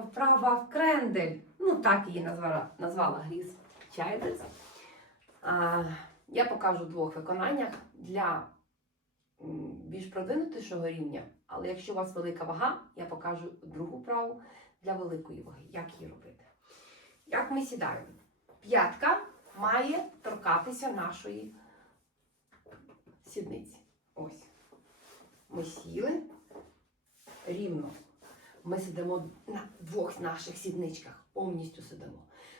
вправа крендель. Ну, так її назвала, назвала Гріс Чайдерс. А, я покажу в двох виконаннях для більш продвинутішого рівня. Але якщо у вас велика вага, я покажу другу вправу для великої ваги. Як її робити? Як ми сідаємо? П'ятка має торкатися нашої сідниці. Ось. Ми сіли рівно. Ми сидимо на двох наших сідничках, повністю сидимо.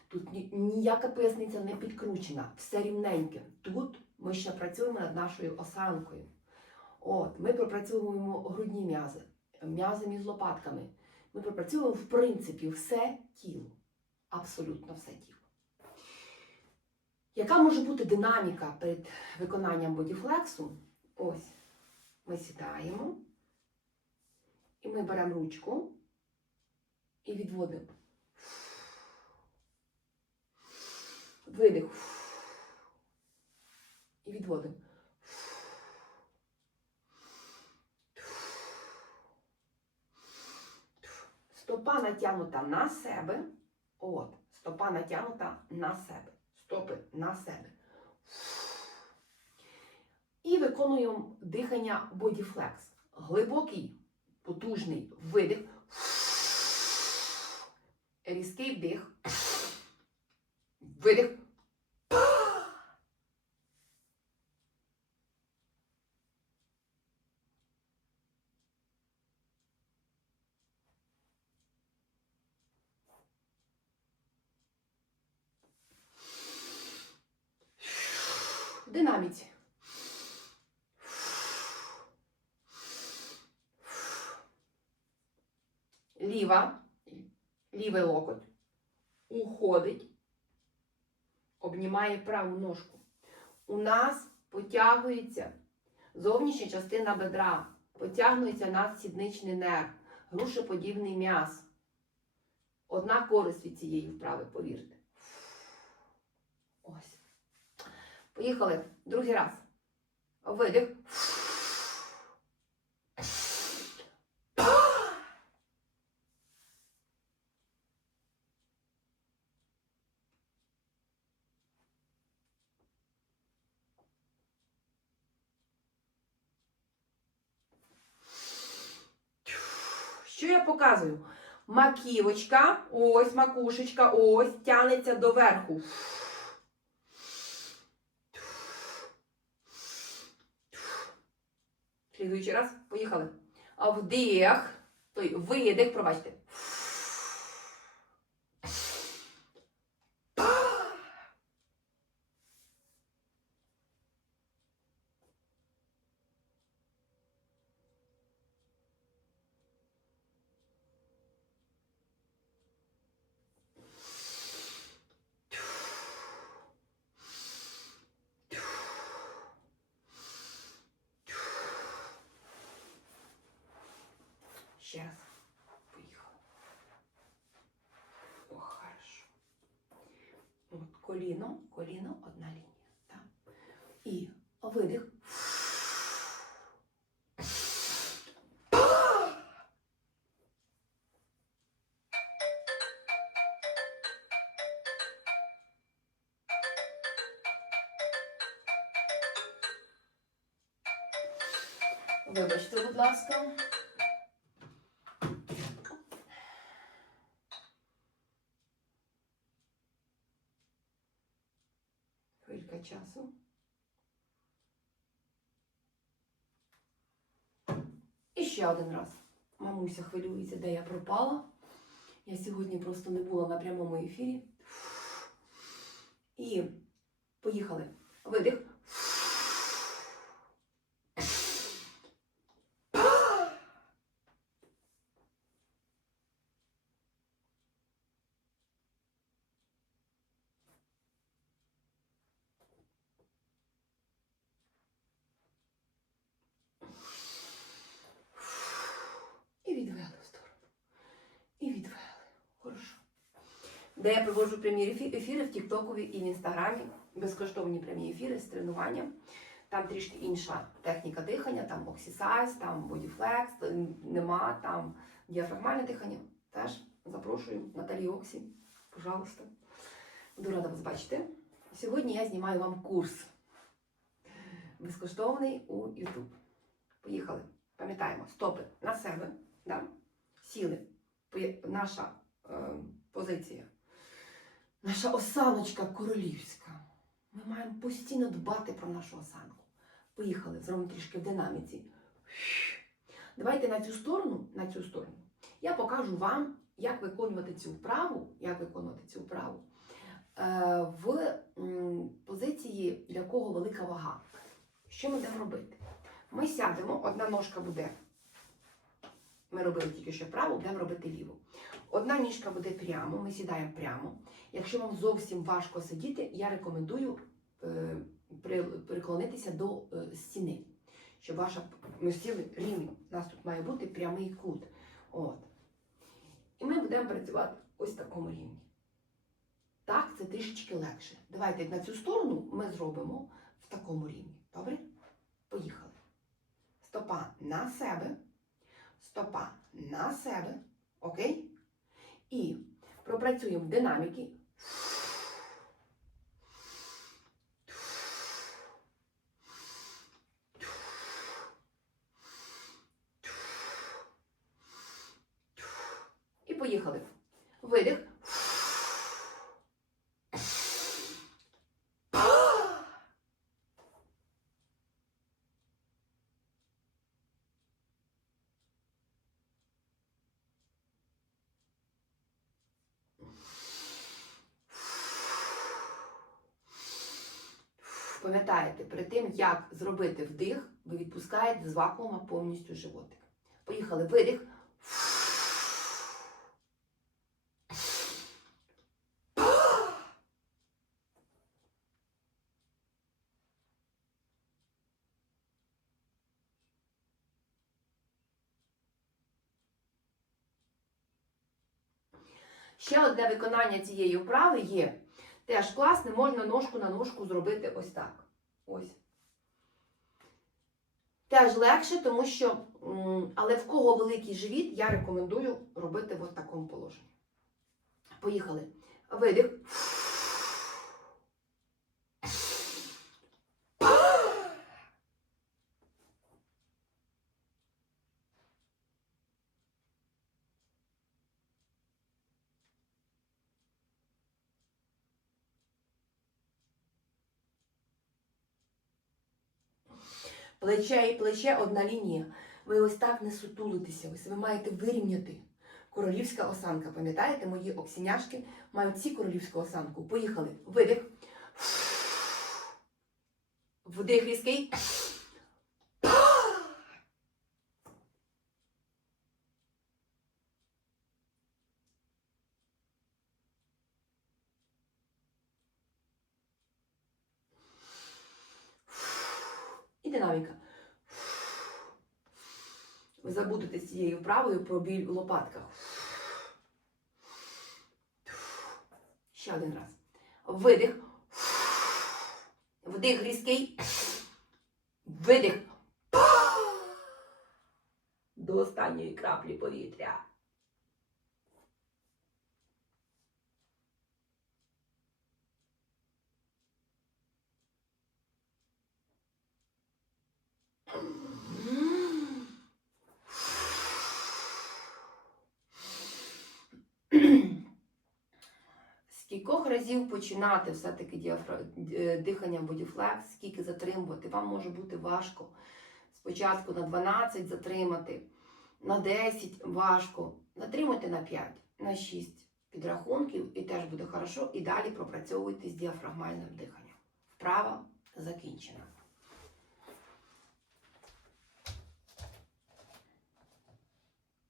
Тут ніяка поясниця не підкручена, все рівненьке. Тут ми ще працюємо над нашою осанкою. От, ми пропрацьовуємо грудні м'язи, м'язи між лопатками. Ми пропрацьовуємо, в принципі, все тіло. Абсолютно все тіло. Яка може бути динаміка перед виконанням бодіфлексу? Ось. Ми сідаємо, і ми беремо ручку і відводимо. Видих. І відводимо. Стопа натягнута на себе. От. Стопа натягнута на себе. Стопи на себе. І виконуємо дихання бодіфлекс. Глибокий, потужний видих. Різкий вдих. Видих. Динаміці. Ліва, лівий локоть уходить, обнімає праву ножку. У нас потягується зовнішня частина бедра, потягнується надсідничний нерв, грушеподібний м'яз. Одна користь від цієї вправи, повірте. Ось. Поїхали. Другий раз. Видих. Що я показую? Маківочка, ось макушечка, ось тянеться доверху. Слідуючий раз, поїхали. Вдих, той видих, пробачте. Ще раз. Поїхали. О, хорошо. От коліно, коліно, одна лінія. Так. І видих. Вибачте, будь ласка. Часу. І ще один раз. Мамуся хвилюється, де я пропала. Я сьогодні просто не була на прямому ефірі. І поїхали. Видих. І відвели в сторону. І відвели. Хорошо. Де я проводжу прямі ефіри в Тіктокові і в Інстаграмі. Безкоштовні прямі ефіри з тренуванням. Там трішки інша техніка дихання, там оксісайз, там бодіфлекс, нема, там діафрагмальне дихання. Теж запрошую Наталі Оксі. Пожалуйста. Буду рада вас бачити. Сьогодні я знімаю вам курс. Безкоштовний у YouTube. Поїхали. Пам'ятаємо, стопи на себе. Да? Сіли. Наша е, позиція. Наша осаночка королівська. Ми маємо постійно дбати про нашу осанку. Поїхали, зробимо трішки в динаміці. Давайте на цю сторону, на цю сторону. Я покажу вам, як виконувати цю вправу, як виконувати цю вправу е, в позиції, для кого велика вага. Що ми будемо робити? Ми сядемо, одна ножка буде. Ми робили тільки що праву, будемо робити ліву. Одна ніжка буде прямо, ми сідаємо прямо. Якщо вам зовсім важко сидіти, я рекомендую е, приклонитися до е, стіни, щоб ваша ми сіли рівно. У нас тут має бути прямий кут. От. І ми будемо працювати ось в такому рівні. Так, це трішечки легше. Давайте на цю сторону ми зробимо в такому рівні. Добре? Поїхали. Стопа на себе. Стопа на себе. Окей? І пропрацюємо динаміки. І поїхали. Видих. Пам'ятаєте, перед тим, як зробити вдих, ви відпускаєте з вакуума повністю животик. Поїхали. Видих. Ще одне виконання цієї вправи є. Теж класне, можна ножку на ножку зробити ось так. Ось. Теж легше, тому що, але в кого великий живіт, я рекомендую робити в такому положенні. Поїхали. Видих. Плече і плече одна лінія. Ви ось так не сутулитеся, ось ви маєте вирівняти. Королівська осанка. Пам'ятаєте, мої оксіняшки мають ці королівську осанку. Поїхали. Видих. Вдих різкий. І динаміка. Ви забудете цією вправою про біль в лопатках. Ще один раз. Видих. Вдих різкий. Видих. До останньої краплі повітря. Скількох разів починати все-таки діафра... е, дихання бодіфлекс, скільки затримувати, вам може бути важко. Спочатку на 12 затримати, на 10 важко. Затримуйте на 5, на 6 підрахунків і теж буде хорошо. І далі пропрацьовуйте з діафрагмальним диханням. Вправа закінчена.